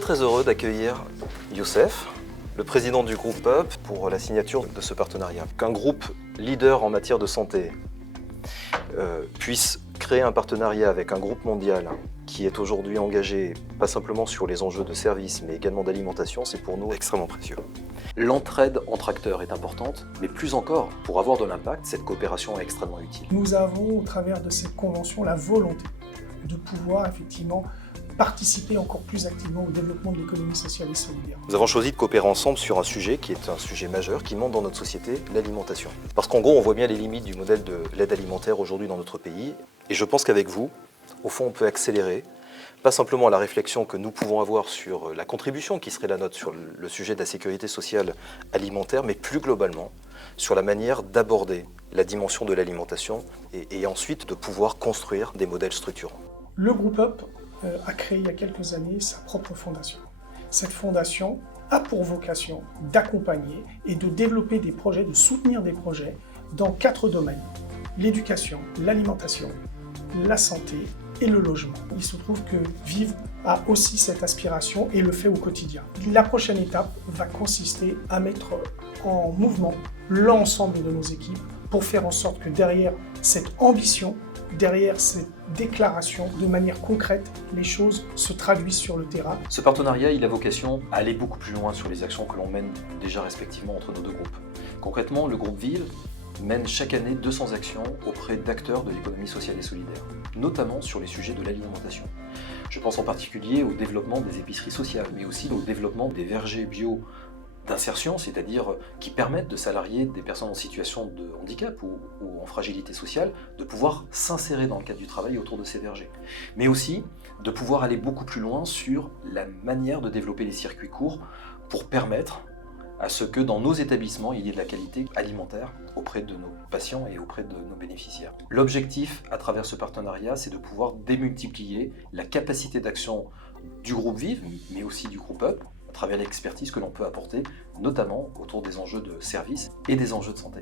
très heureux d'accueillir Youssef, le président du groupe UP, pour la signature de ce partenariat. Qu'un groupe leader en matière de santé puisse créer un partenariat avec un groupe mondial qui est aujourd'hui engagé pas simplement sur les enjeux de services mais également d'alimentation, c'est pour nous extrêmement précieux. L'entraide entre acteurs est importante, mais plus encore, pour avoir de l'impact, cette coopération est extrêmement utile. Nous avons, au travers de cette convention, la volonté de pouvoir effectivement participer encore plus activement au développement de l'économie sociale et solidaire. Nous avons choisi de coopérer ensemble sur un sujet qui est un sujet majeur, qui monte dans notre société, l'alimentation. Parce qu'en gros, on voit bien les limites du modèle de l'aide alimentaire aujourd'hui dans notre pays. Et je pense qu'avec vous, au fond, on peut accélérer, pas simplement la réflexion que nous pouvons avoir sur la contribution qui serait la nôtre sur le sujet de la sécurité sociale alimentaire, mais plus globalement sur la manière d'aborder la dimension de l'alimentation et ensuite de pouvoir construire des modèles structurants. Le groupe UP a créé il y a quelques années sa propre fondation. Cette fondation a pour vocation d'accompagner et de développer des projets, de soutenir des projets dans 4 domaines: l'éducation, l'alimentation, la santé et le logement. Il se trouve que Vive a aussi cette aspiration et le fait au quotidien. La prochaine étape va consister à mettre en mouvement l'ensemble de nos équipes pour faire en sorte que derrière cette ambition, derrière cette déclaration, de manière concrète, les choses se traduisent sur le terrain. Ce partenariat, il a vocation à aller beaucoup plus loin sur les actions que l'on mène déjà respectivement entre nos deux groupes. Concrètement, le groupe Vive mène chaque année 200 actions auprès d'acteurs de l'économie sociale et solidaire, notamment sur les sujets de l'alimentation. Je pense en particulier au développement des épiceries sociales, mais aussi au développement des vergers bio d'insertion, c'est-à-dire qui permettent de salarier des personnes en situation de handicap ou en fragilité sociale, de pouvoir s'insérer dans le cadre du travail autour de ces vergers. Mais aussi de pouvoir aller beaucoup plus loin sur la manière de développer les circuits courts pour permettre à ce que dans nos établissements, il y ait de la qualité alimentaire auprès de nos patients et auprès de nos bénéficiaires. L'objectif à travers ce partenariat, c'est de pouvoir démultiplier la capacité d'action du groupe Vive, mais aussi du groupe UP, à travers l'expertise que l'on peut apporter, notamment autour des enjeux de services et des enjeux de santé.